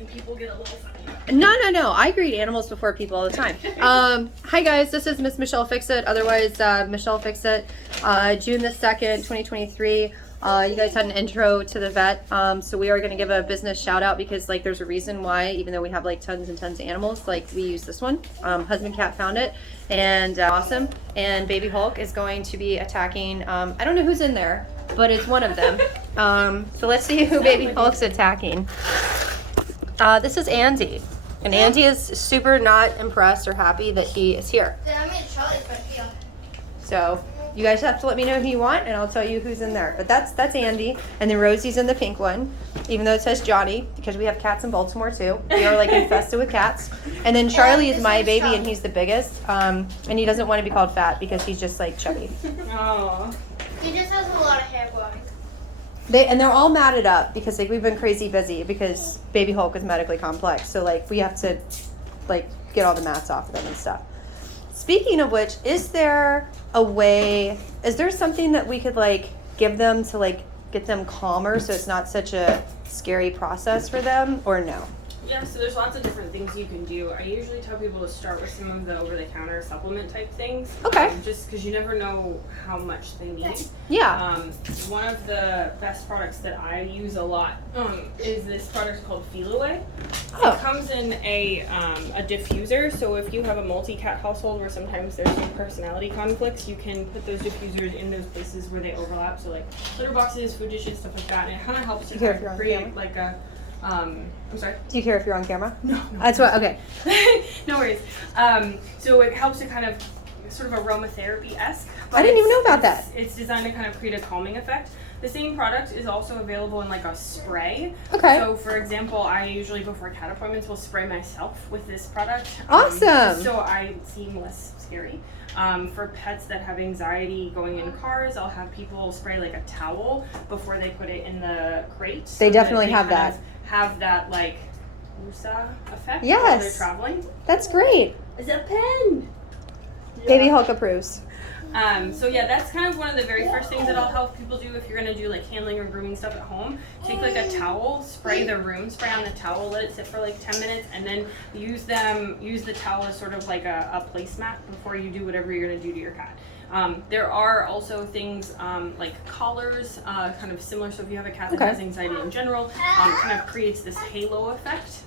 and people get a little funny. No. I greet animals before people all the time. Hi guys, this is Miss Michelle Fixit, otherwise Michelle Fixit. June the 2nd, 2023. You guys had an intro to the vet, so we are going to give a business shout out because like there's a reason why, even though we have like tons and tons of animals, like we use this one. Husband Cat found it, and awesome. And Baby Hulk is going to be attacking. I don't know who's in there, but it's one of them. So let's see who Baby Hulk's attacking. This is Andy. And Andy is super not impressed or happy that he is here. So you guys have to let me know who you want, and I'll tell you who's in there. But that's Andy, and then Rosie's in the pink one, even though it says Johnny, because we have cats in Baltimore too. We are like infested with cats. And then Charlie is my baby, and he's the biggest. And he doesn't want to be called fat because he's just like chubby. Oh. He just has a lot of hair growing. They're all matted up because like we've been crazy busy because Baby Hulk is medically complex. So like we have to like get all the mats off of them and stuff. Speaking of which, is there something that we could like give them to like get them calmer so it's not such a scary process for them, or no? Yeah, so there's lots of different things you can do. I usually tell people to start with some of the over-the-counter supplement type things. Okay. Just because you never know how much they need. Yeah. One of the best products that I use a lot is this product called Feel Away. Oh. It comes in a diffuser, so if you have a multi-cat household where sometimes there's some personality conflicts, you can put those diffusers in those places where they overlap. So like litter boxes, food dishes, stuff like that, and it kind of helps you create like a I'm sorry? Do you care if you're on camera? No. That's what, okay. No worries. So it helps to kind of sort of aromatherapy-esque. I didn't even know about that. It's designed to kind of create a calming effect. The same product is also available in like a spray. Okay. So for example, I usually before cat appointments will spray myself with this product. Awesome. So I seem less scary. For pets that have anxiety going in cars, I'll have people spray like a towel before they put it in the crate. So They definitely that have that. Have that like Musa effect Yes. while they're traveling. That's great. It's a pen. Baby Hulk approves. So yeah, that's kind of one of the very first things that I'll help people do if you're gonna do like handling or grooming stuff at home. Take like a towel, spray the room spray on the towel, let it sit for like 10 minutes, and then use the towel as sort of like a placemat before you do whatever you're gonna do to your cat. There are also things like collars, kind of similar. So if you have a cat that has anxiety in general, kind of creates this halo effect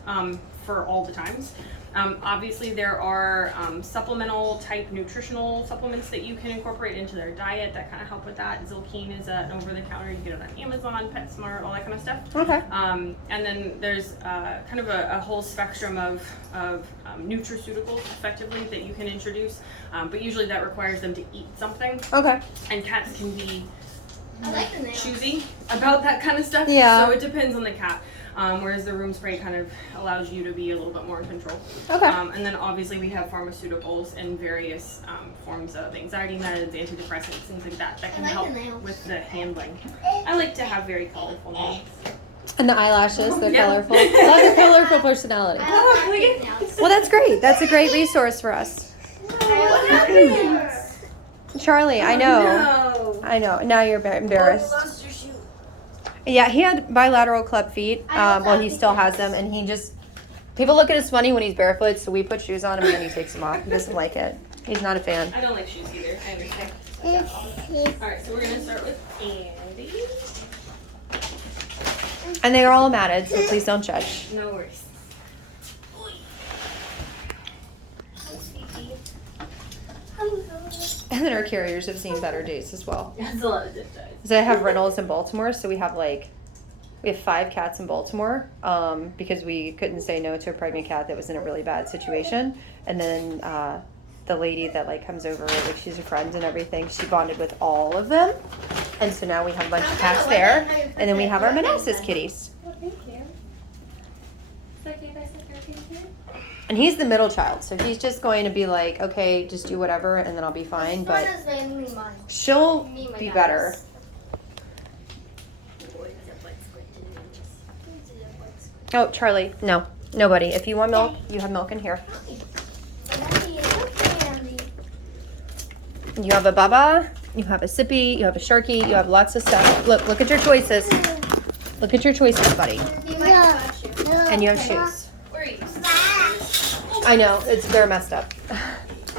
for all the times. Obviously, there are supplemental type nutritional supplements that you can incorporate into their diet that kind of help with that. Zilkeen is an over-the-counter. You can get it on Amazon, PetSmart, all that kind of stuff. Okay. And then there's kind of a whole spectrum of nutraceuticals, effectively, that you can introduce. But usually that requires them to eat something. Okay. And cats can be I like the nails. choosy about that kind of stuff. Yeah. So it depends on the cat. Whereas the room spray kind of allows you to be a little bit more in control. Okay. And then obviously we have pharmaceuticals and various forms of anxiety meds, antidepressants, things like that can like help the nails. with the handling. I like to have very colorful nails. And the eyelashes, they're Yeah. colorful. That's a colorful personality. I love pink nails. Well, that's great. That's a great resource for us. What happened? Charlie, I know. No. I know. Now you're embarrassed. lost your shoe. Yeah, he had bilateral club feet. Well, he still has them, and he just people look at us funny when he's barefoot. So we put shoes on him, and then he takes them off. He doesn't like it. He's not a fan. I don't like shoes either. I understand. Alright, so we're gonna start with Andy. And they are all matted, so please don't judge. No worries. And then our carriers have seen better days as well. That's a lot of zip ties. So I have rentals in Baltimore, so we have 5 cats in Baltimore because we couldn't say no to a pregnant cat that was in a really bad situation. And then the lady that comes over, she's a friend and everything, she bonded with all of them. And so now we have a bunch of cats there. And then we have our Manassas kitties. Well, thank you. It's like you guys like our pink hair? And he's the middle child, so he's just going to be like, okay, just do whatever and then I'll be fine. But This one is mainly mine. she'll Me, my be dad's. better. Oh, Charlie, no. Nobody. If you want milk, you have milk in here. You have a Baba, you have a Sippy, you have a Sharky, you have lots of stuff. Look at your choices. Look at your choices, buddy. He might touch you. And you have shoes. Where are you? I know, they're messed up.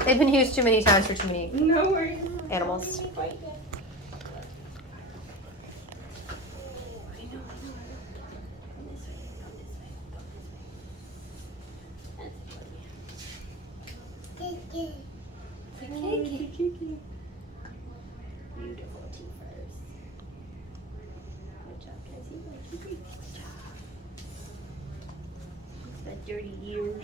They've been used too many times for too many No worries. animals. Beautiful teethers. Good job, Cassie. Good job. It's that dirty ears.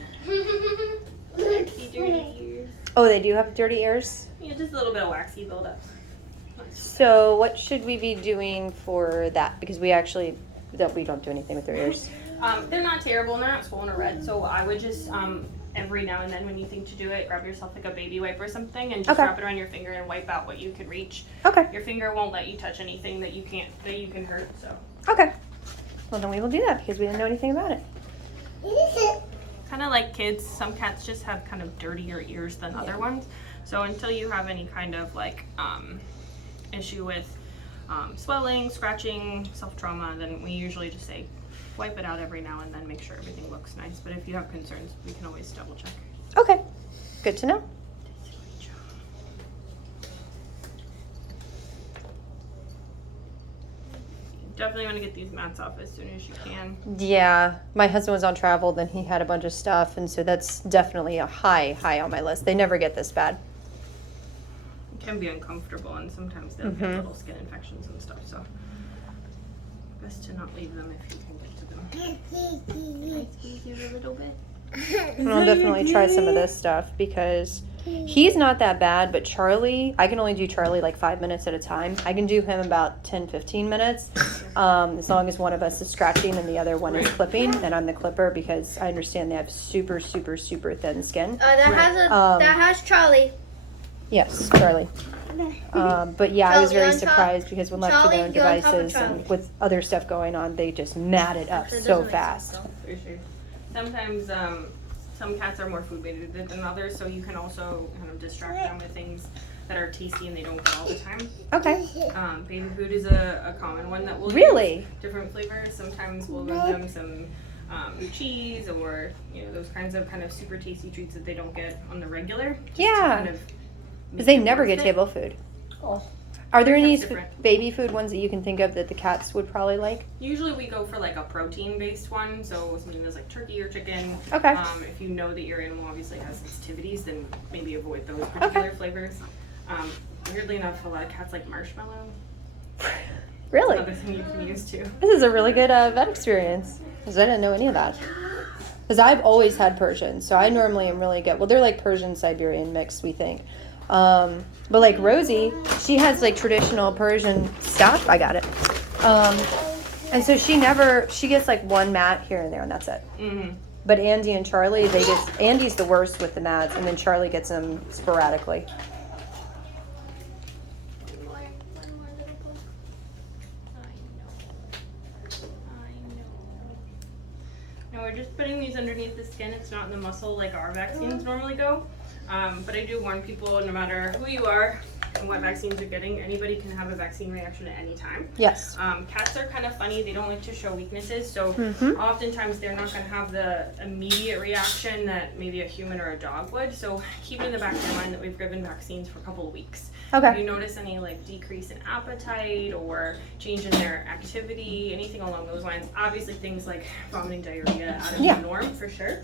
Waxy dirty ears. Oh, they do have dirty ears? Yeah, just a little bit of waxy buildup. So what should we be doing for that? Because we don't do anything with their ears. They're not terrible and they're not swollen or red, so I would just every now and then when you think to do it, grab yourself like a baby wipe or something and just Okay. wrap it around your finger and wipe out what you could reach. Okay. Your finger won't let you touch anything that you can hurt, so. Okay. Well, then we will do that because we didn't know anything about it. Kind of like kids, some cats just have kind of dirtier ears than other ones. So until you have any kind of like issue with swelling, scratching, self-trauma, then we usually just say wipe it out every now and then, make sure everything looks nice. But if you have concerns, we can always double check. Okay. Good to know. Definitely want to get these mats off as soon as you can. Yeah. My husband was on travel, then he had a bunch of stuff, and so that's definitely a high on my list. They never get this bad. It can be uncomfortable and sometimes they'll get little skin infections and stuff, so best to not leave them if you can get to them. Can I squeeze you a little bit? And I'll definitely try some of this stuff because he's not that bad, but Charlie, I can only do Charlie like 5 minutes at a time. I can do him about 10-15 minutes, as long as one of us is scratching and the other one is clipping, and I'm the clipper because I understand they have super thin skin. That has Charlie. Yes, Charlie. But yeah, I was very Charlie on top. surprised because when left to their own Charlie, you're on top of devices and Charlie. with other stuff going on, they just matted up Actually, it so doesn't make fast. sense, For sure. Sometimes some cats are more food baited than others, so you can also kind of distract them with things that are tasty and they don't get all the time. Okay. Baby food is a common one that we'll Really? use. Different flavors. Sometimes we'll give them some cheese or those kinds of kind of super tasty treats that they don't get on the regular. Just to Yeah. kind of Because they make it never worth get it. table food. Oh. Are there any That's different. baby food ones that you can think of that the cats would probably like? Usually we go for like a protein based one, so something that's like turkey or chicken. Okay. If you know that your animal obviously has sensitivities, then maybe avoid those particular flavors. Weirdly enough, a lot of cats like marshmallow. Really? Another thing you can use too. This is a really good vet experience because I didn't know any of that. Because I've always had Persians, so I normally am really good. Well, they're like Persian Siberian mix, we think. But like Rosie, she has like traditional Persian stuff. I got it. And so she gets like one mat here and there, and that's it. Mm-hmm. But Andy and Charlie, Andy's the worst with the mats, and then Charlie gets them sporadically. One more little book. I know. No, we're just putting these underneath the skin. It's not in the muscle like our vaccines normally go. But I do warn people, no matter who you are and what vaccines you're getting, anybody can have a vaccine reaction at any time. Yes. Cats are kind of funny. They don't like to show weaknesses. So oftentimes they're not going to have the immediate reaction that maybe a human or a dog would. So keep it in the back of your mind that we've given vaccines for a couple of weeks. If Okay. you notice any like decrease in appetite or change in their activity, anything along those lines, obviously things like vomiting, diarrhea out of Yeah. the norm for sure.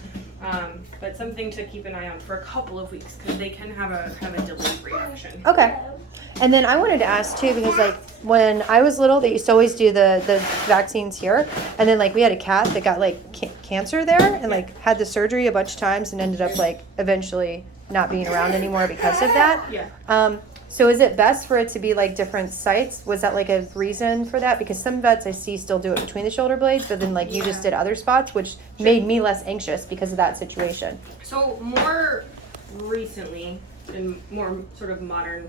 But something to keep an eye on for a couple of weeks because they can have a kind of a delayed reaction. Okay. And then I wanted to ask too, because like when I was little, they used to always do the vaccines here, and then like we had a cat that got like cancer there, and like had the surgery a bunch of times, and ended up like eventually not being around anymore because of that. Yeah. So is it best for it to be like different sites? Was that like a reason for that? Because some vets I see still do it between the shoulder blades, but then like you just did other spots, which made me less anxious because of that situation. So more recently, in more sort of modern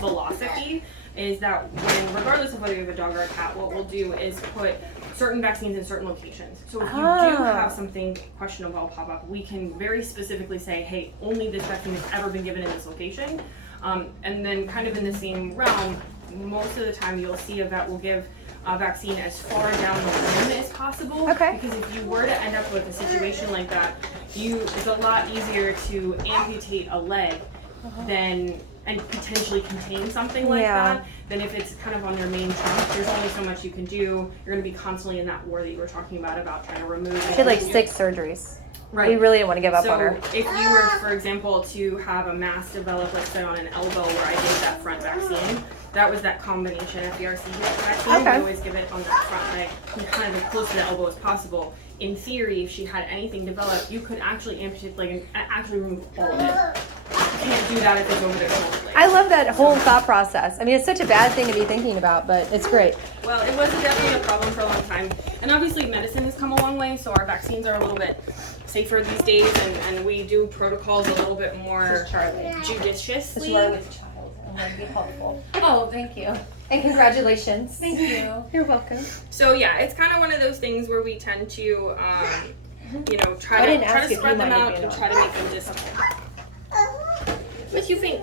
philosophy, is that when, regardless of whether you have a dog or a cat, what we'll do is put certain vaccines in certain locations. So if you do have something questionable pop up, we can very specifically say, hey, only this vaccine has ever been given in this location. And then kind of in the same realm, most of the time you'll see a vet will give a vaccine as far down the limb as possible. Okay. Because if you were to end up with a situation like that, it's a lot easier to amputate a leg than and potentially contain something like that than if it's kind of on their main trunk. There's only so much you can do. You're going to be constantly in that war that you were talking about trying to remove it. She had like 6 surgeries. Right. We really didn't want to give up on her. So if you were, for example, to have a mass develop, let's say on an elbow where I did that front vaccine, that was that combination FERC vaccine. Okay. We always give it on that front leg, kind of as close to the elbow as possible. In theory, if she had anything develop, you could actually amputate the leg and actually remove all of it. You can't do that if it's over the shoulder blade. I love that whole thought process. I mean, it's such a bad thing to be thinking about, but it's great. Well, it was definitely a problem for a long time. And obviously medicine has come a long way, so our vaccines are a little bit safer these days, and we do protocols a little bit more judiciously. child. I'm going to be helpful. Oh, thank you. And congratulations. Thank you. You're welcome. So yeah, it's kind of one of those things where we tend to, try I didn't to ask if you spread them wanted out to be and on. try to make them just. What do you think?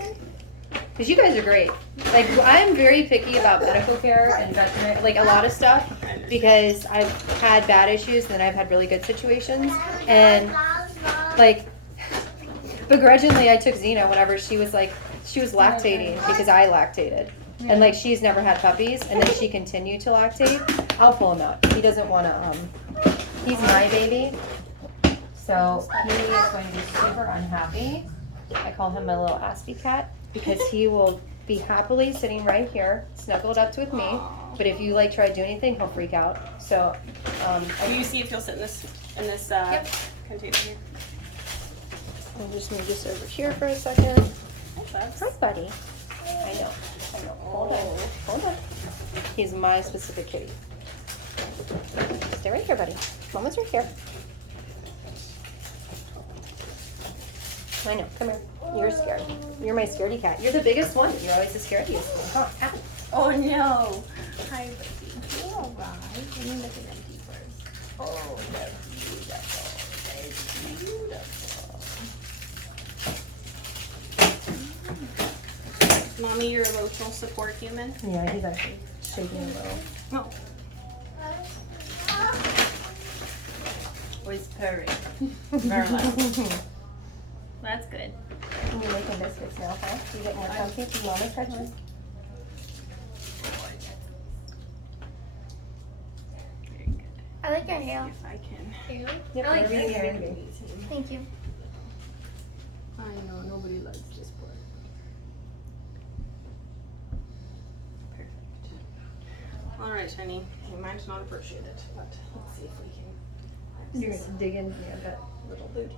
Because you guys are great. Like, I'm very picky about medical care and veterinary, like a lot of stuff, because I've had bad issues and then I've had really good situations. And, like, begrudgingly, I took Xena whenever she was lactating because I lactated. And, like, she's never had puppies, and then she continued to lactate. I'll pull him out. He doesn't want to, he's my baby. So, he is going to be super unhappy. I call him my little Aspie cat because he will be happily sitting right here, snuggled up with me. But if you like try to do anything, he'll freak out. So, Will you see if he'll sit in this container here? I'll just move this over here for a second. Hi, Hi, buddy. I know. Hold on. He's my specific kitty. Stay right here, buddy. Mama's right here. I know. Come here. You're scared. You're my scaredy cat. You're the biggest one. You're always the scaredest one. Come on. Oh no! Hi, baby. You're alright. Let me look at them teeth first. Oh, they're beautiful. They're beautiful. Mommy, your emotional support human. Yeah, he's actually shaking a little. Oh. Always purring. Very loud. That's good. You're making biscuits now, huh? You get more comfy because Mama's touching. Very good. I like your hair. If I can. Ew. Yep, I like whatever your you hair. can. Thank you. I know, nobody likes this part. Perfect. Alright, honey. You might not appreciate it, but let's see if we can. You're gonna dig in that little booty.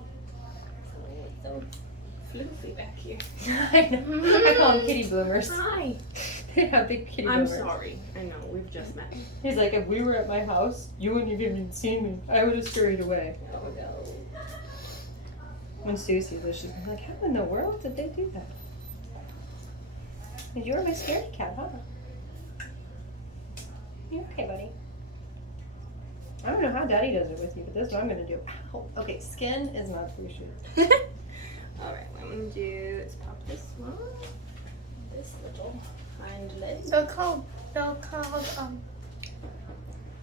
So floofy back here. I know. I call them kitty boomers. Hi. They have big kitty I'm boomers. sorry. I know, we've just met. He's like, if we were at my house, you wouldn't have even seen me. I would have scurried away. Oh no. When Sue sees this, she's like, how in the world did they do that? And you were my scaredy cat, huh? You're okay, buddy. I don't know how Daddy does it with you, but this is what I'm gonna do. Ow. Okay, skin is not appreciated. Alright, what I'm gonna do is pop this one. This little hind leg. They're called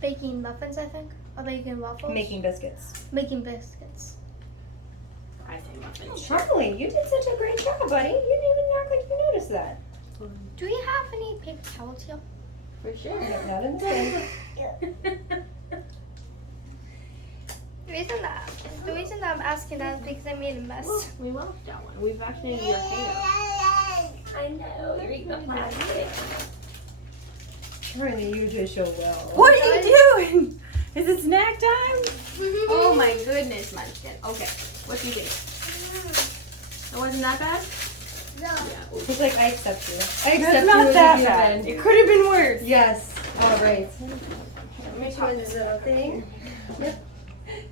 baking muffins, I think. Or baking waffles. Making biscuits. Making biscuits. I say muffins. Charlie, you did such a great job, buddy. You didn't even act like you noticed that. Do we have any paper towels here? For sure. Not in the same. The reason that I'm asking that is because I made a mess. Well, we left that one. We vaccinated your hair. I know. You're eating the plastic. Charlie, you did so well. What are you doing? Is it snack time? Oh my goodness, Munchkin. Okay, what do you think? It wasn't that bad? No. He's like, I accept you. I That's accept not you as that a bad. human. It could have been worse. Yes. All right. Let me pop this little thing. Yep.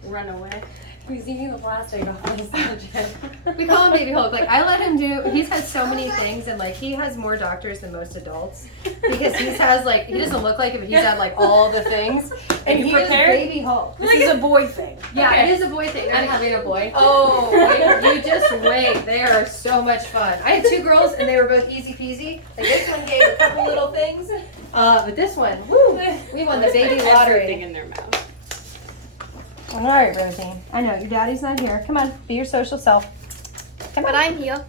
Run away. He's eating the plastic off the subject. We call him Baby Hulk. Like, I let him do, he's had so many things, and like, he has more doctors than most adults. Because he has like, he doesn't look like it, but he's had like all the things. And you he is prepared? baby Hulk. This is a boy thing. Yeah, Okay. it is a boy thing. I'm having a boy. Oh, wait, you just wait. They are so much fun. I had 2 girls and they were both easy peasy. Like this one gave a couple little things. But this one, woo, we won the baby Everything lottery. in their mouth. All right, Rosie. I know your daddy's not here. Come on, be your social self. Come But on, I'm here.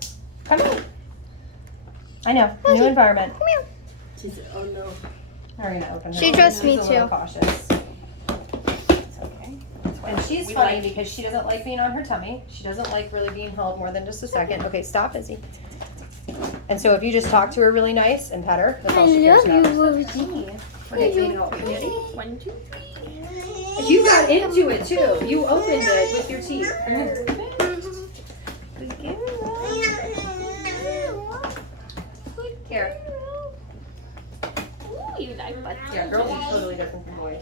come on. I know, new environment. Come here. She said, "Oh no." We're gonna open her. She trusts She's me a little too. cautious. It's okay. And she's We funny like- because she doesn't like being on her tummy. She doesn't like really being held more than just a second. Okay, stop, Izzy. And so if you just talk to her really nice and pet her, that's all she cares about. Rosie. Okay, baby, help you, Kitty. 1, 2, 3. You got into it too. You opened it with your teeth. Here. Ooh, you like butt. Yeah, girls are totally different from boys.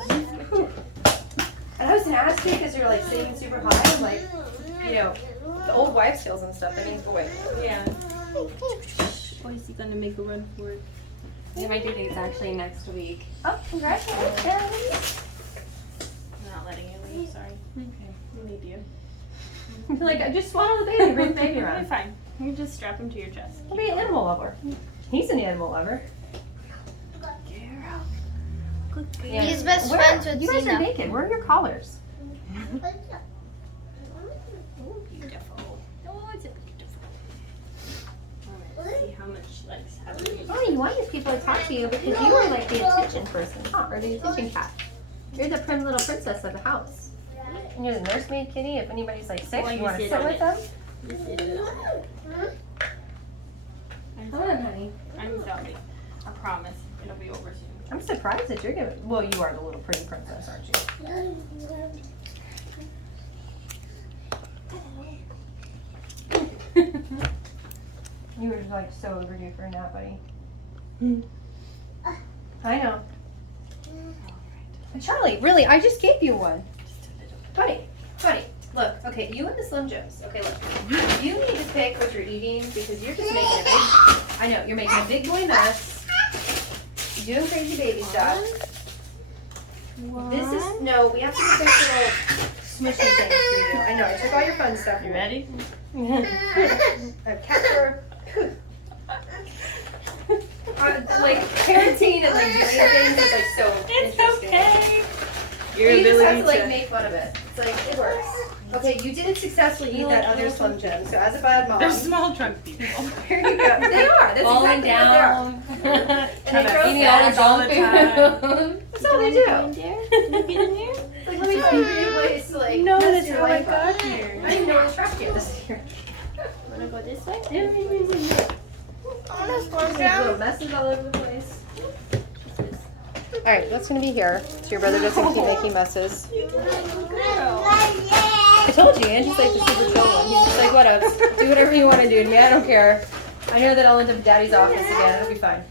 And I was gonna ask you because you're like sitting super high and like, you know, the old wife skills and stuff. That means boy. Yeah. Or is he gonna make a run for it? Yeah, my due date's actually next week. Oh, congratulations. I'm not letting you leave. Sorry. Okay. We need you. You're like, I just swallowed the baby. Bring the baby You're around. fine. You just strap him to your chest. He'll be an animal lover. He's an animal lover. Good girl. Yeah. He's best Where- friends with You guys Zena. are naked. Where are your collars? Oh, beautiful. Oh, it's a beautiful. Alright, see how much likes having you. Oh, you wanted people to talk to you because you are like the attention person, huh? Or the attention cat. You're the prim little princess of the house. And you're the nursemaid kitty. If anybody's like sick, Well, you you want to sit sit on with it. them. Just sit it on. Come on, honey. I'm sorry. I promise. It'll be over soon. I'm surprised that you're giving. Well, you are the little pretty princess, aren't you? You were like so overdue for a nap, buddy. I know. But Charlie, really, I just gave you one. Buddy, look, okay, you and the Slim Jims. Okay, look. You need to pick what you're eating because you're just making a big, I know, you're making a big boy mess. You're doing crazy baby stuff. This is, no, we have to get those little smushy things for you. I know, I took all your fun stuff. You ready? Cat fur. Like parenting and like doing things is like so interesting. Your You just have ability to like to. make fun of it. It's like it works. Okay, you didn't successfully eat that other Slim Jim, so as a bad mom, They're small drunk people. here you go. They are. That's Falling exactly down. what they are. And they Kinda throw Eating snacks all all the the junk time. food. That's all they do. Look in there. Like, let me find you a place to like No, mess that's your how I life up. got here. I didn't know where the trash can this year. Wanna go this way? There's little messes all over the place. All right, that's gonna be here, so your brother doesn't keep making messes. You did it, good girl. I told you, Angie's like the super chill one. He's just like, whatever, do whatever you want to do. Yeah, I don't care. I know that I'll end up in Daddy's office again. It'll be fine.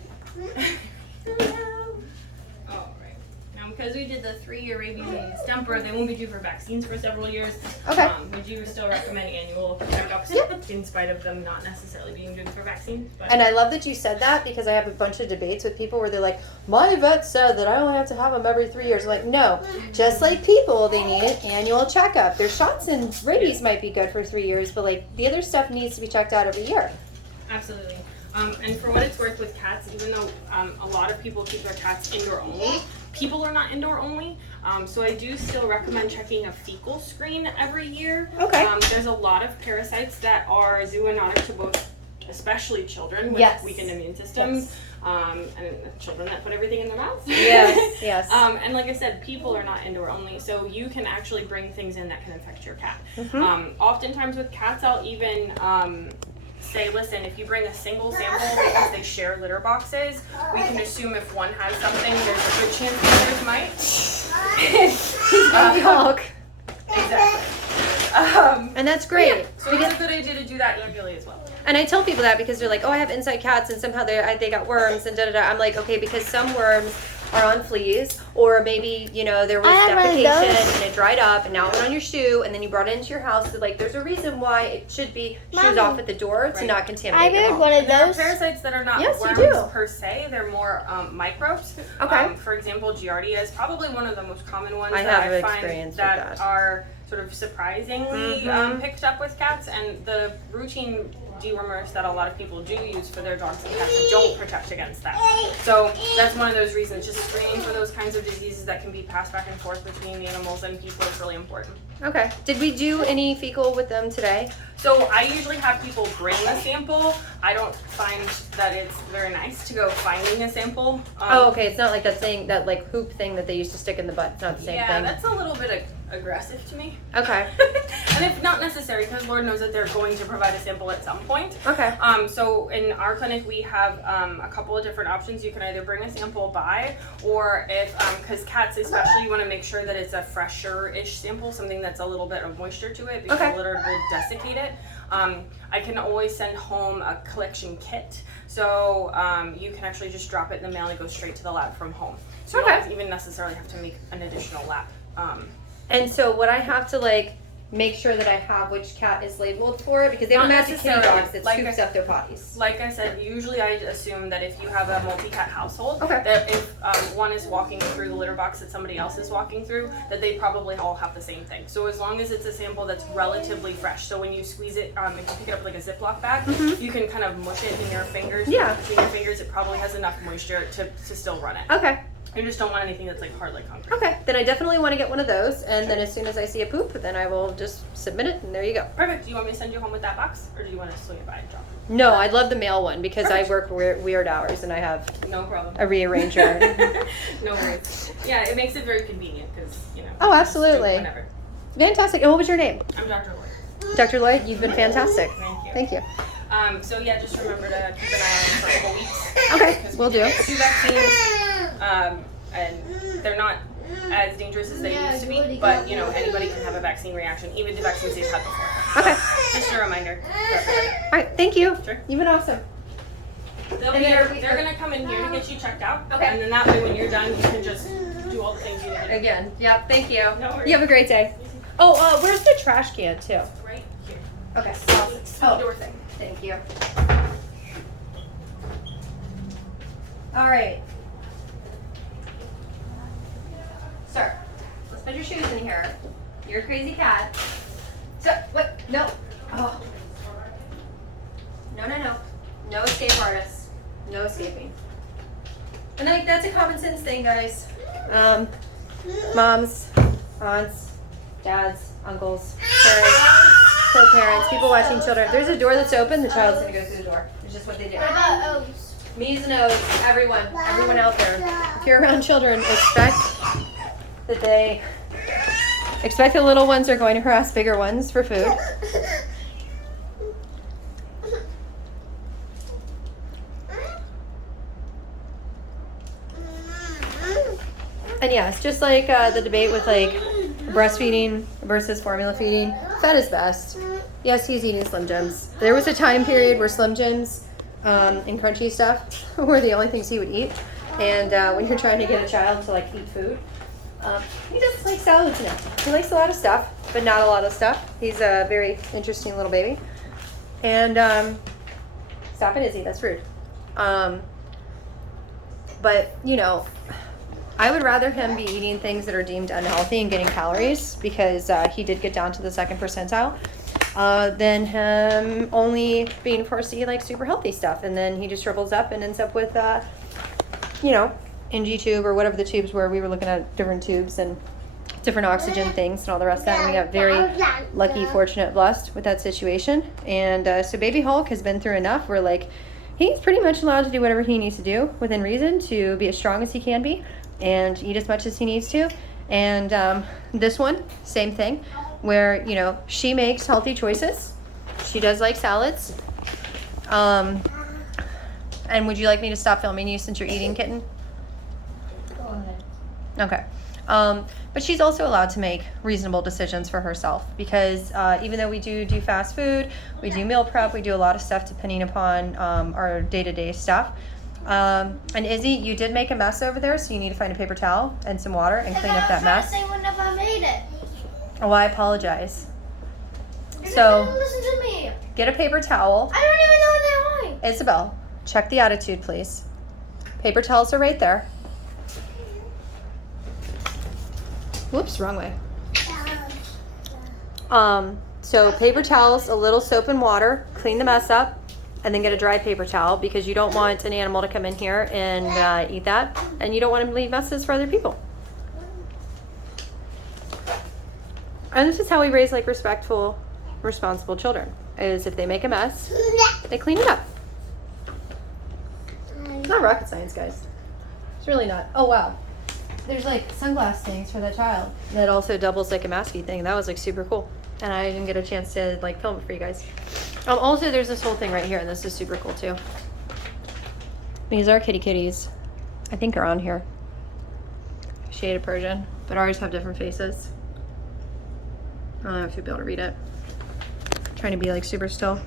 Alright. Now, because we did the 3-year rabies and distemper, they won't be due for vaccines for several years. Okay. We do still recommend annual checkups in spite of them not necessarily being due for vaccines. But And I love that you said that because I have a bunch of debates with people where they're like, my vet said that I only have to have them every 3 years. I'm like, no, just like people, they need an annual checkup. Their shots and rabies might be good for 3 years, but like the other stuff needs to be checked out every year. absolutely. And for what it's worth with cats, even though a lot of people keep their cats indoor only, people are not indoor only. So I do still recommend checking a fecal screen every year. Okay. There's a lot of parasites that are zoonotic to both, especially children with Yes. weakened immune systems, and children that put everything in their mouths. Yes, yes. And like I said, people are not indoor only, so you can actually bring things in that can infect your cat. Oftentimes with cats, I'll even say, listen, if you bring a single sample because they share litter boxes, we can assume if one has something, there's a good chance the others might. Hulk. Exactly. And that's great. So it's a good idea to do that annually as well. And I tell people that because they're like, oh, I have inside cats and somehow they got worms and da-da-da. I'm like, okay, because some worms are on fleas, or maybe, you know, there was I have one of defecation those. and it dried up and now it went on your shoe and then you brought it into your house. So, like, there's a reason why it should be shoes Mommy. off at the door to Right. not I contaminate your read home. one of And there are those. parasites that are not Yes, you worms do. per se. They're more microbes. Okay. For example, Giardia is probably one of the most common ones I that have I find experience with that that. are sort of surprisingly Mhm. picked up with cats. And the routine dewormers that a lot of people do use for their dogs and cats don't protect against that. So that's one of those reasons. Just screening for those kinds of diseases that can be passed back and forth between animals and people is really important. Okay. Did we do any fecal with them today? So I usually have people bring the sample. I don't find that it's very nice to go finding a sample. Oh, okay. It's not like that thing, that like hoop thing that they used to stick in the butt. It's not the same Yeah, thing. that's a little bit aggressive to me. Okay. And if not necessary, because Lord knows that they're going to provide a sample at some point. Okay. So in our clinic, we have a couple of different options. You can either bring a sample by, or if, because cats especially, you want to make sure that it's a fresher-ish sample, something that's a little bit of moisture to it, because Okay. litter will desiccate it. I can always send home a collection kit, so you can actually just drop it in the mail and it goes straight to the lab from home. So you Okay. don't even necessarily have to make an additional lab. And so would I have to like make sure that I have which cat is labeled for it? Because they have Not magic kitty necessarily. dogs that Like scoops up their potties. Like I said, usually I assume that if you have a multi-cat household, Okay. that if one is walking through the litter box that somebody else is walking through, that they probably all have the same thing. So as long as it's a sample that's relatively fresh, so when you squeeze it, if you pick it up like a Ziploc bag, you can kind of mush it in your fingers. Yeah. Between your fingers, it probably has enough moisture to still run it. Okay. You just don't want anything that's like hard like concrete. Okay. Then I definitely want to get one of those. And then as soon as I see a poop, then I will just submit it and there you go. Perfect. Do you want me to send you home with that box, or do you want to swing it by and drop it? No, I'd love the mail one because I Perfect. work weird hours and I have No problem. a rearranger. No worries. Yeah, it makes it very convenient because, you know. Oh, you just do it absolutely. Whenever. Fantastic. And what was your name? I'm Dr. Lloyd. Dr. Lloyd, you've been fantastic. Thank you. Thank you. So yeah, just remember to keep an eye on for a couple weeks. Okay, Because will we do. get 2 vaccines, and they're not as dangerous as they used to be. But you know, anybody can have a vaccine reaction, even to vaccines they've had before. Okay. Just a reminder. For everybody. All right. Thank you. Sure. You've been awesome. And They're gonna come in here to get you checked out. Okay. And then that way, when you're done, you can just do all the things you need to do. Again. Yep. Thank you. No worries. You have a great day. Oh, where's the trash can too? Right here. Okay. It's the door thing. Thank you. All right. Sir, let's put your shoes in here. You're a crazy cat. Sir, what? No. Oh. No, no, no. No escape artists. No escaping. And like that's a common sense thing, guys. Moms, aunts, dads, uncles, parents, co-parents, people watching children. If there's a door that's open, the child's gonna go through the door. It's just what they do. What about O's? Me's and O's, everyone out there. If you're around children, expect the little ones are going to harass bigger ones for food. And yeah, it's just like the debate with like breastfeeding versus formula feeding. Fed is best. Yes, he's eating Slim Jims. There was a time period where Slim Jims and crunchy stuff were the only things he would eat. And when you're trying to get a child to like eat food, he just likes salads now. He likes a lot of stuff, but not a lot of stuff. He's a very interesting little baby. And stop it, Izzy. That's rude. But you know, I would rather him be eating things that are deemed unhealthy and getting calories because he did get down to the 2nd percentile than him only being forced to eat like super healthy stuff. And then he just shrivels up and ends up with, you know, NG tube or whatever the tubes were. We were looking at different tubes and different oxygen things and all the rest of that. And we got very lucky, fortunate, blessed with that situation. And so Baby Hulk has been through enough. We're like, he's pretty much allowed to do whatever he needs to do within reason to be as strong as he can be and eat as much as he needs to. And this one, same thing, where, you know, she makes healthy choices. She does like salads. And would you like me to stop filming you since you're eating, kitten? Go ahead. Okay. But she's also allowed to make reasonable decisions for herself because even though we do fast food, we do meal prep, we do a lot of stuff depending upon our day-to-day stuff. And Izzy, you did make a mess over there, so you need to find a paper towel and some water and clean up that mess. They wouldn't have made it. Oh, I apologize. You're So- not gonna listen to me. Get a paper towel. I don't even know what they are. Isabel, check the attitude, please. Paper towels are right there. Whoops, wrong way. So paper towels, a little soap and water, clean the mess up, and then get a dry paper towel because you don't want an animal to come in here and eat that, and you don't want to leave messes for other people. And this is how we raise like respectful, responsible children, is if they make a mess, they clean it up. It's not rocket science, guys. It's really not. Oh, wow. There's like sunglass things for that child. That also doubles like a masky thing. That was like super cool. And I didn't get a chance to like film it for you guys. Also, there's this whole thing right here, and this is super cool too. These are kitties. I think are on here. Shaded Persian, but ours have different faces. I don't know if you'll be able to read it. Trying to be like super still.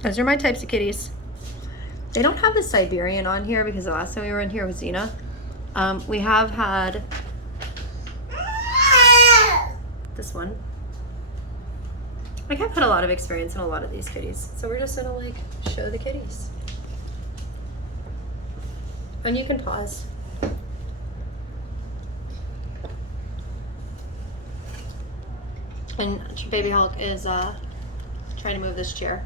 Those are my types of kitties. They don't have the Siberian on here because the last time we were in here was Xena. We have had this one. Like I've had a lot of experience in a lot of these kitties. So we're just gonna like show the kitties. And you can pause. And Baby Hulk is trying to move this chair.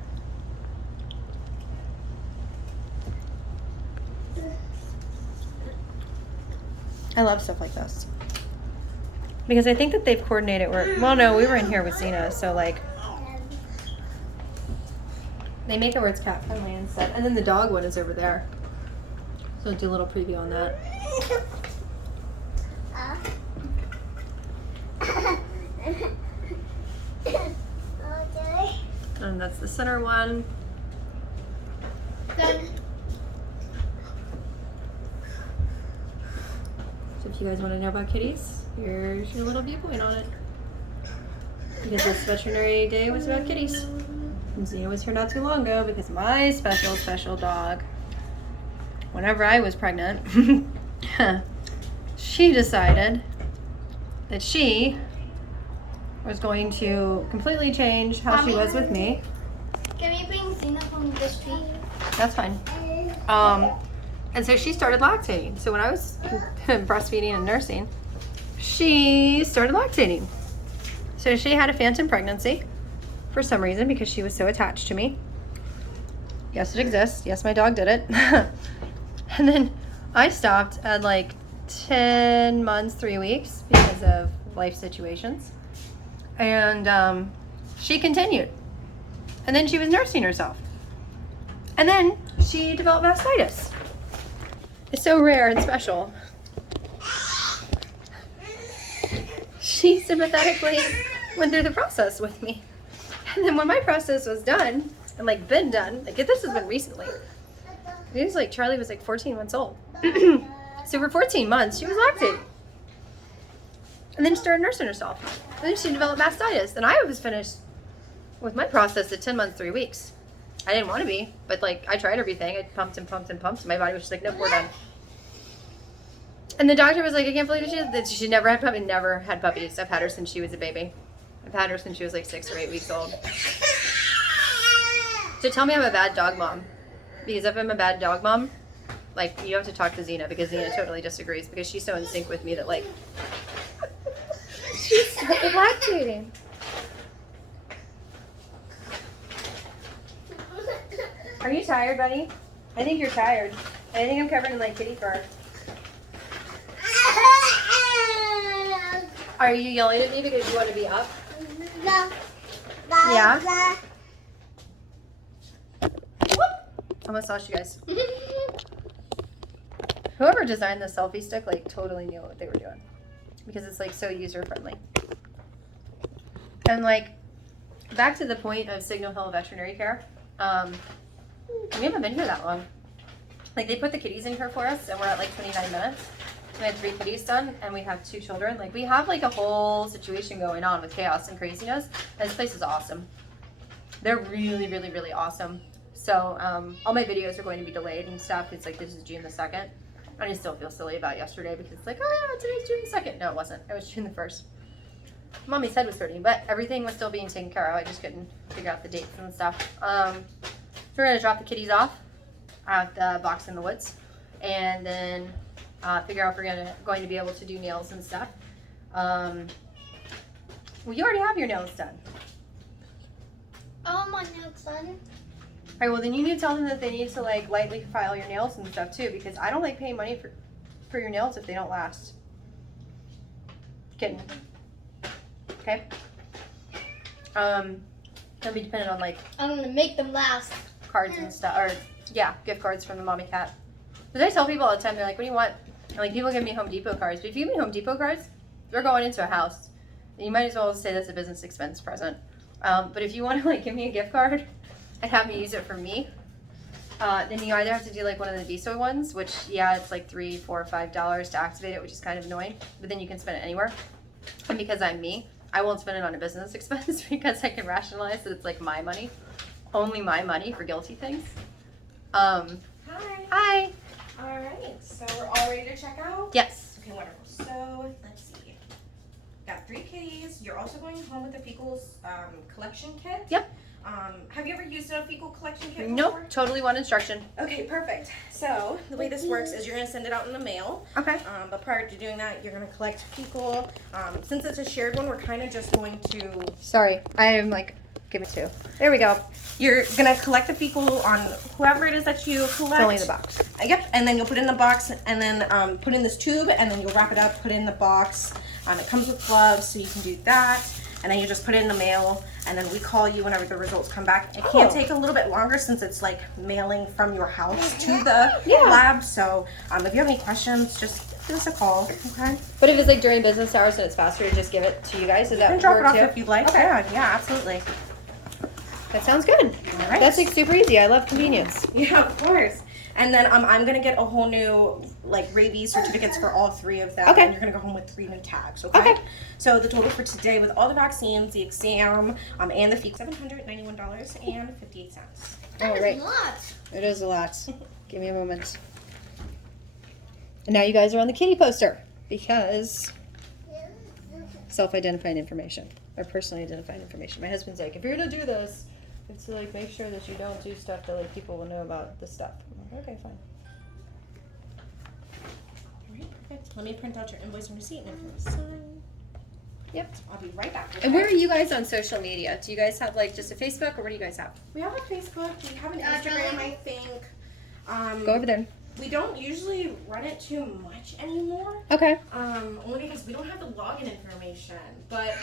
I love stuff like this. Because I think that they've coordinated where, well, no, we were in here with Xena, so like, they make it where it's cat friendly instead. And then the dog one is over there. So I'll do a little preview on that. And that's the center one. So if you guys want to know about kitties, here's your little viewpoint on it. Because this veterinary day was about kitties. And Xena was here not too long ago because my special dog, whenever I was pregnant, she decided that she was going to completely change how she was with me. Can we bring Xena from this tree? That's fine. And so she started lactating. So when I was breastfeeding and nursing, she started lactating. So she had a phantom pregnancy for some reason because she was so attached to me. Yes, it exists. Yes, my dog did it. And then I stopped at like 10 months, 3 weeks because of life situations. And she continued. And then she was nursing herself. And then she developed mastitis. It's so rare and special. She sympathetically went through the process with me. And then when my process was done, and like been done, like this has been recently. It was like Charlie was like 14 months old. So for 14 months, she was lactating. And then she started nursing herself. And then she developed mastitis. And I was finished with my process at 10 months, 3 weeks. I didn't want to be, but like I tried everything. I pumped and pumped and pumped. And my body was just like, nope, we're done. And the doctor was like, I can't believe that she never had puppies. Never had puppies. I've had her since she was a baby. I've had her since she was like 6 or 8 weeks old. So tell me I'm a bad dog mom. Because if I'm a bad dog mom, like you have to talk to Xena because Xena totally disagrees because she's so in sync with me that like she started lactating. Are you tired, buddy? I think you're tired. I think I'm covered in like kitty fur. Are you yelling at me because you want to be up? Yeah? Almost lost you guys. Whoever designed the selfie stick like totally knew what they were doing because it's like so user friendly. And like back to the point of Signal Hill Veterinary Care. We haven't been here that long. Like they put the kitties in here for us and we're at like 29 minutes. We had 3 kitties done and we have 2 children. Like we have like a whole situation going on with chaos and craziness. And this place is awesome. They're really, really, really awesome. So all my videos are going to be delayed and stuff. It's like this is June the 2nd. And I still feel silly about yesterday because it's like, oh yeah, today's June the 2nd. No, it wasn't. It was June the 1st. Mommy's head was hurting, but everything was still being taken care of. I just couldn't figure out the dates and stuff. So we're going to drop the kitties off at the box in the woods. And then figure out if we're going to be able to do nails and stuff. Well, you already have your nails done. Oh, my nails done. All right, well then you need to tell them that they need to like lightly file your nails and stuff too, because I don't like paying money for your nails if they don't last. Kidding. Okay. It'll be dependent on like I'm gonna make them last. cards and stuff, or yeah, gift cards from the mommy cat. Because I tell people all the time, they're like, "What do you want?" And like people give me Home Depot cards, but if you give me Home Depot cards, they're going into a house. And you might as well say that's a business expense present. But if you want to like give me a gift card and have me use it for me, then you either have to do like one of the Visa ones, which yeah, it's like $3, $4, $5 to activate it, which is kind of annoying. But then you can spend it anywhere. And because I'm me, I won't spend it on a business expense because I can rationalize that it's like my money, only my money for guilty things. Hi. Hi. All right, so we're all ready to check out? Yes. Okay, wonderful. So let's see. Got 3 kitties. You're also going home with the fecal collection kit. Yep. Have you ever used a fecal collection kit Nope. before? Totally one instruction. Okay, perfect. So the way this works is you're gonna send it out in the mail. Okay. But prior to doing that, you're gonna collect fecal. Since it's a shared one, we're kind of just going to. Sorry, I am like, give me 2. There we go. You're gonna collect the fecal on whoever it is that you collect. It's only in the box. Yep, and then you'll put it in the box, and then put in this tube, and then you'll wrap it up, put it in the box. It comes with gloves, so you can do that. And then you just put it in the mail, and then we call you whenever the results come back. It can take a little bit longer since it's like mailing from your house to the lab. So if you have any questions, just give us a call. Okay. But if it's like during business hours and it's faster to just give it to you guys, is that And drop work it off too? if you'd like. Okay. Yeah, absolutely. That sounds good. All right. That's like super easy. I love convenience. Yeah, of course. And then I'm gonna get a whole new like rabies certificates for all 3 of them. Okay. And you're gonna go home with 3 new tags. Okay. Okay. So the total for today with all the vaccines, the exam, and the fee, $791.58. That All is right. a lot. It is a lot. Give me a moment. And now you guys are on the kitty poster because self-identifying information or personally identifying information. My husband's like, if you're gonna do this, it's to like make sure that you don't do stuff that like people will know about this stuff. I'm like, okay, fine. All right, perfect. Let me print out your invoice and receipt and if you want to sign. Yep. I'll be right back. And where are you guys on social media? Do you guys have like just a Facebook or what do you guys have? We have a Facebook. We have an Instagram, I think. Go over there. We don't usually run it too much anymore. Okay. Only because we don't have the login information. But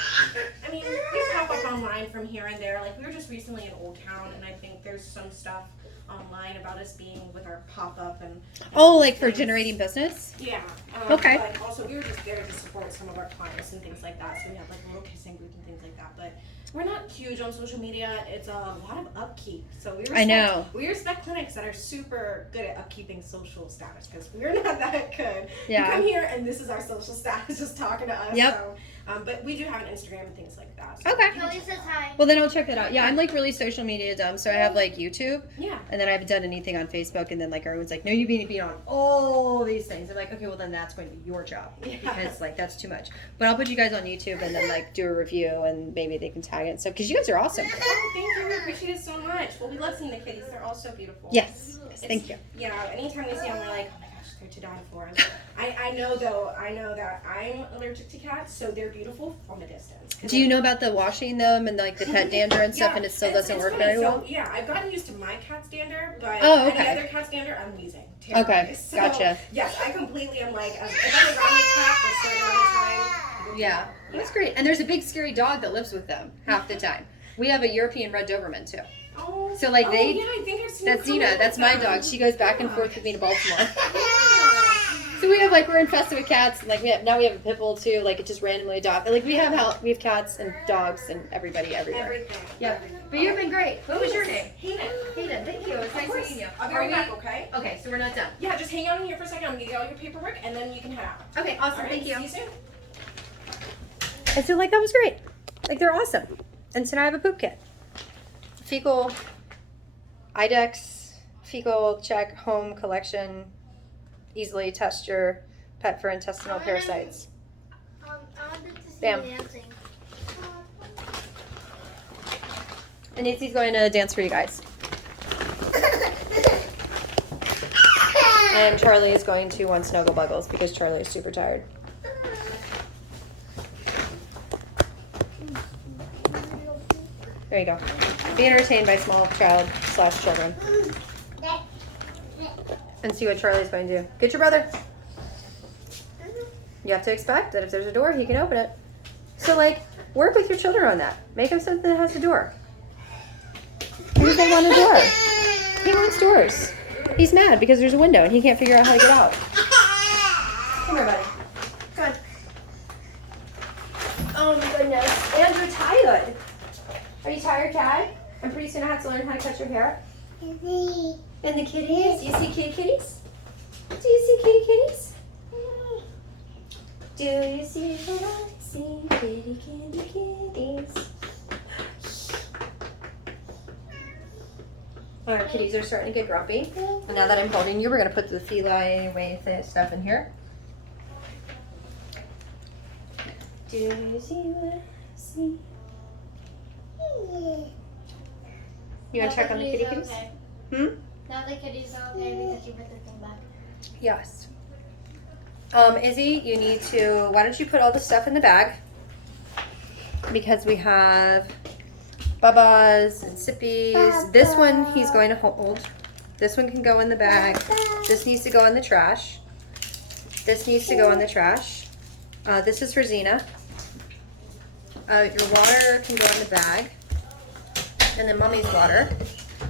I mean, we pop up online from here and there. Like we were just recently in Old Town, and I think there's some stuff online about us being with our pop up and. Oh, like for generating business? Yeah. Okay. But also, we were just there to support some of our clients and things like that. So we have like a little kissing group and things like that. But we're not huge on social media. It's a lot of upkeep. So we respect, I know. we respect clinics that are super good at upkeeping social status because we're not that good. Yeah. You come here and this is our social status, just talking to us. Yep. So, but we do have an Instagram and things like that. So Okay. Kelly says hi. Well, then I'll check that out. Yeah, I'm like really social media dumb. So I have like YouTube, Yeah. and then I haven't done anything on Facebook. And then like everyone's like, no, you need to be on all these things. I'm like, okay, well then that's going to be your job Yeah. because like that's too much. But I'll put you guys on YouTube and then like do a review and maybe they can tag it and stuff because you guys are awesome. Oh, thank you. We appreciate it so much. Well, we love seeing the kitties. They're all so beautiful. Yes. Thank you. Yeah, anytime we see them, we're like, oh my gosh, they're to die for. I know that I'm allergic to cats, so they're beautiful from a distance. Do you know about the washing them and like the pet dander and stuff, Yeah, and it still it's doesn't work funny. very So, well? yeah, I've gotten used to my cat's dander, but Oh, okay. any other cat's dander, I'm wheezing. Okay, Terrified. So, gotcha. Yes, I completely am like, if I'm around my cat for a certain amount of time. Yeah, that's great. And there's a big scary dog that lives with them half the time. We have a European Red Doberman too. Oh, So, like, they- yeah, I think I've seen That's you come Xena. in That's with my them. dog. She goes back and forth with me to Baltimore. Yeah. So we have like we're infested with cats, and like we have a pit bull too. Like it just randomly adopted. Like we have cats and dogs and everybody everywhere. Everything. Yeah, but you've been great. What was your name? Hayden. Hayden. Thank you. It's Of nice course. meeting you. I'll be Are right we- back, okay? Okay, so we're not done. Yeah, just hang out in here for a second. I'm gonna get all your paperwork, and then you can head out. Okay, awesome. All right, Thank you. See you soon. And so like that was great. Like they're awesome. And so now I have a poop kit. fecal IDEX, fecal check, home collection, easily test your pet for intestinal parasites. I wanted to see Bam. you dancing. And Izzy's going to dance for you guys. And Charlie is going to want Snuggle Buggles because Charlie is super tired. There you go. Be entertained by small child / children. And see what Charlie's going to do. Get your brother. You have to expect that if there's a door, he can open it. So, like, work with your children on that. Make him something that has a door. Because they want a door. He wants doors. He's mad because there's a window and he can't figure out how to get out. Come here, buddy. Come on. Oh my goodness. And you're tired. Are you tired, Cat? I'm pretty soon I have to learn how to cut your hair. And the kitties? You see kitties? Do you see kitties? Do you see what I see? Kitty kitties. Our kitties are starting to get grumpy. And now that I'm holding you, we're going to put the feline stuff in here. Do you see what I see? You want to check on the kitty kitties? Okay. Hmm? Now the kitties are okay because you put the thing back. Yes. Izzy, you need to, why don't you put all the stuff in the bag? Because we have Bubba's and Sippy's. This one he's going to hold. This one can go in the bag. This needs to go in the trash. This needs to go in the trash. This is for Xena. Your water can go in the bag. And then Mommy's water.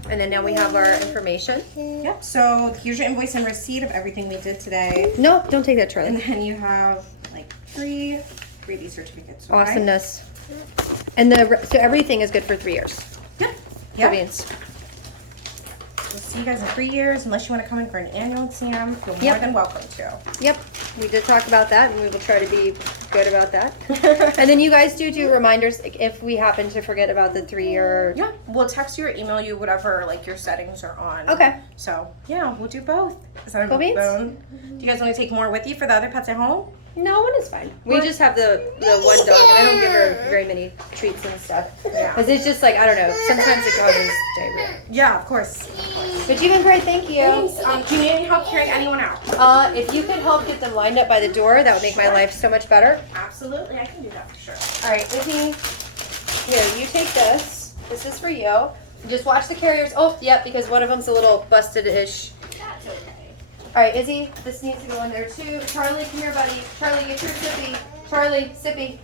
And then now we have our information. Yep. So here's your invoice and receipt of everything we did today. No, don't take that, And Charlie. then you have like three of these certificates. Okay? Awesomeness. And so everything is good for 3 years. Yep. That Yep. means. We'll see you guys in 3 years. Unless you want to come in for an annual exam, you're more Yep. than welcome to. Yep, we did talk about that, and we will try to be good about that. And then you guys do reminders if we happen to forget about the 3-year. Yeah, we'll text you or email you whatever like your settings are on. Okay. So yeah, we'll do both. Is that a Cool beans. bone? Do you guys want to take more with you for the other pets at home? No, one is fine. We just have the one dog, and I don't give her very many treats and stuff. Yeah. Because it's just like, I don't know, sometimes it causes diarrhea. Yeah, of course. But you've been great, thank you. Thanks. Do you need any help carrying anyone out? If you could help get them lined up by the door, that would make my life so much better. Absolutely, I can do that for sure. All right, Izzy, here, you take this. This is for you. Just watch the carriers. Oh, yep, because one of them's a little busted-ish. That's okay. All right, Izzy, this needs to go in there too. Charlie, come here, buddy. Charlie, get your Sippy. Charlie, Sippy.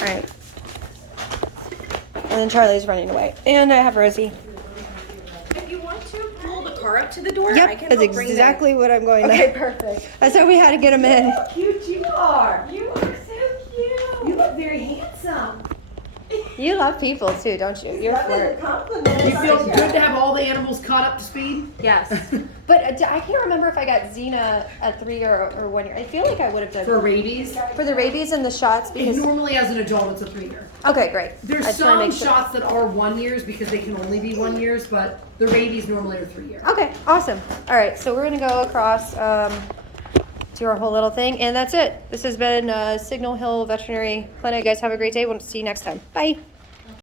All right. And then Charlie's running away. And I have Rosie. If you want to pull the car up to the door, I Yep, can that's help bring exactly what I'm going Okay, to. perfect. That's why we had to get him in. How cute you are. You are so cute. You look very handsome. You love people too, don't you? You're a flirt. compliment. You feel good to have all the animals caught up to speed? Yes. But I can't remember if I got Xena at 3 or 1 year. I feel like I would have done For rabies? for the rabies and the shots And because. normally as an adult it's a 3-year. Okay, great. There's I just wanna some make sure. shots that are 1 years because they can only be 1 years, but the rabies normally are 3 years. Okay, awesome. All right, so we're gonna go across, do our whole little thing, and that's it. This has been Signal Hill Veterinary Clinic. You guys have a great day. We'll see you next time. Bye.